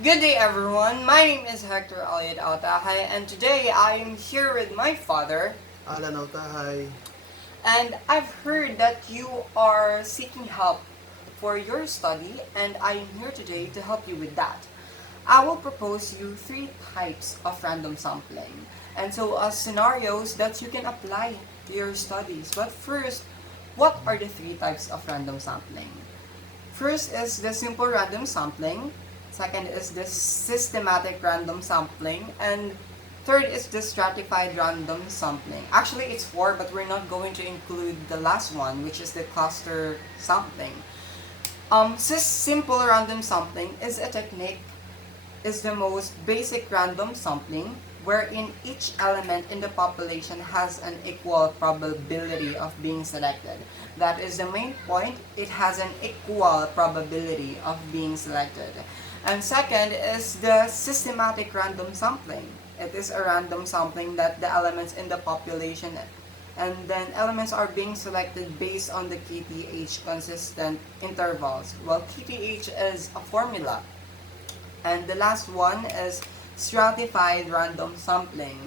Good day, everyone. My name is Hector Elliot Altahay, and today I am here with my father. Alan Autahay. And I've heard that you are seeking help for your study, and I am here today to help you with that. I will propose you three types of random sampling, and so scenarios that you can apply to your studies. But first, what are the three types of random sampling? First is the simple random sampling. Second is the systematic random sampling. And third is the stratified random sampling. Actually, it's four, but we're not going to include the last one, which is the cluster sampling. Simple random sampling is a technique, is the most basic random sampling wherein each element in the population has an equal probability of being selected. That is the main point. It has an equal probability of being selected. And second is the systematic random sampling. It is a random sampling that the elements in the population and then elements are being selected based on the KTH consistent intervals. Well, KTH is a formula. And the last one is stratified random sampling.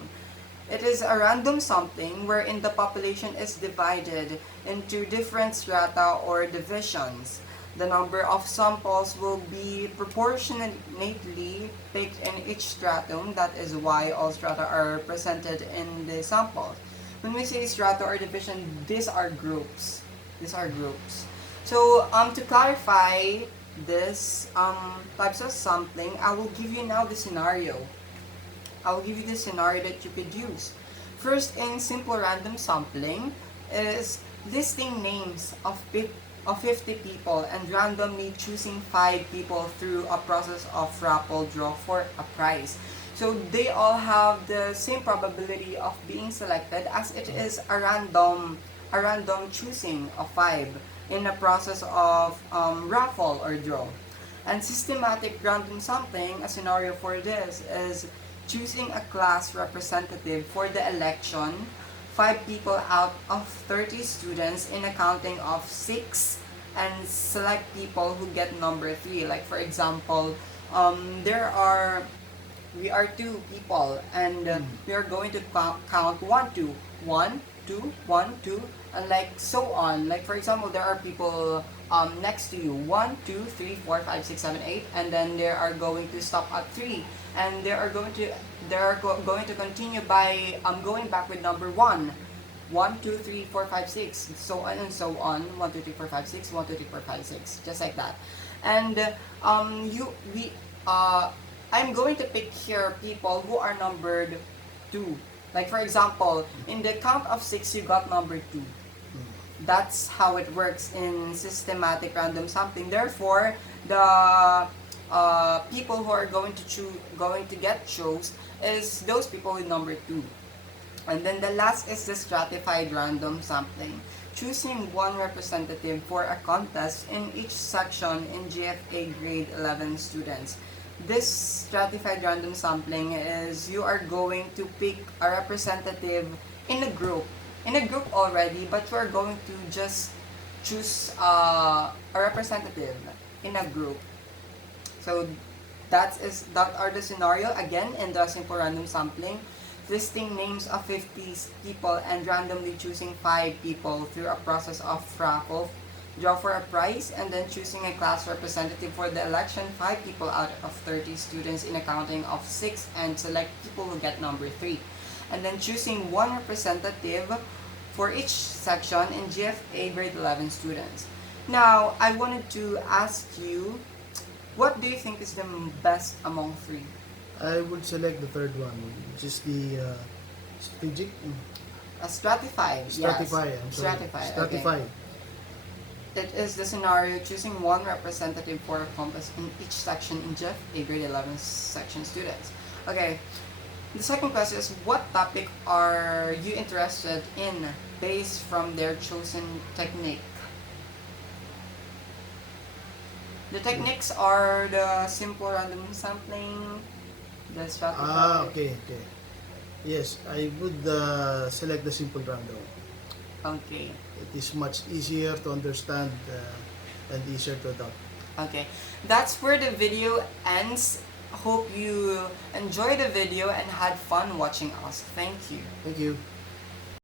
It is a random sampling wherein the population is divided into different strata or divisions. The number of samples will be proportionately picked in each stratum. That is why all strata are presented in the samples. When we say strata or division, these are groups. These are groups. So to clarify this types of sampling, I will give you now the scenario. I will give you the scenario that you could use. First, in simple random sampling, is listing names of 50 people and randomly choosing 5 people through a process of raffle draw for a prize. So they all have the same probability of being selected as it is a random choosing of 5 in a process of raffle or draw. And systematic random sampling, a scenario for this is choosing a class representative for the election, 5 people out of 30 students in a counting of 6, and select people who get number 3. Like for example, there are we are 2 people, and we are going to count 1 2 1 2 1 2, and like so on. Like for example, there are people next to you, 1 2 3 4 5 6 7 8, and then they are going to stop at 3, and going to continue by going back with number 1 1 2 3 4 5 6, so on and so on. 1 2 3 4 5 6, 1 2 3 4 5 6, just like that. And you we I'm going to pick here people who are numbered 2. Like for example, in the count of 6, you got number 2. That's how it works in systematic random sampling. Therefore, the people who are going to get chose is those people with number 2. And then the last is the stratified random sampling, choosing one representative for a contest in each section in GFA grade 11 students. This stratified random sampling is you are going to pick a representative in a group already, but you are going to just choose a representative in a group. So that are the scenario again in the simple random sampling, listing names of 50 people and randomly choosing 5 people through a process of raffle draw for a prize, and then choosing a class representative for the election, 5 people out of 30 students in a counting of 6, and select people who get number 3, and then choosing one representative for each section in GFA grade 11 students. Now I wanted to ask you, what do you think is the best among 3? I would select the third one, which is the strategic. Stratified, yes. Stratify, I'm sorry. Stratified, okay. Stratify. It is the scenario choosing one representative for a contest in each section in Jeff A grade 11 section students. Okay, the second question is, what topic are you interested in based from their chosen technique? The techniques are the simple random sampling, the stratified. Okay, okay. Yes, I would select the simple random. Okay, It is much easier to understand and easier to adopt. okay. That's where the video ends. hope you enjoyed the video and had fun watching us. Thank you. Thank you.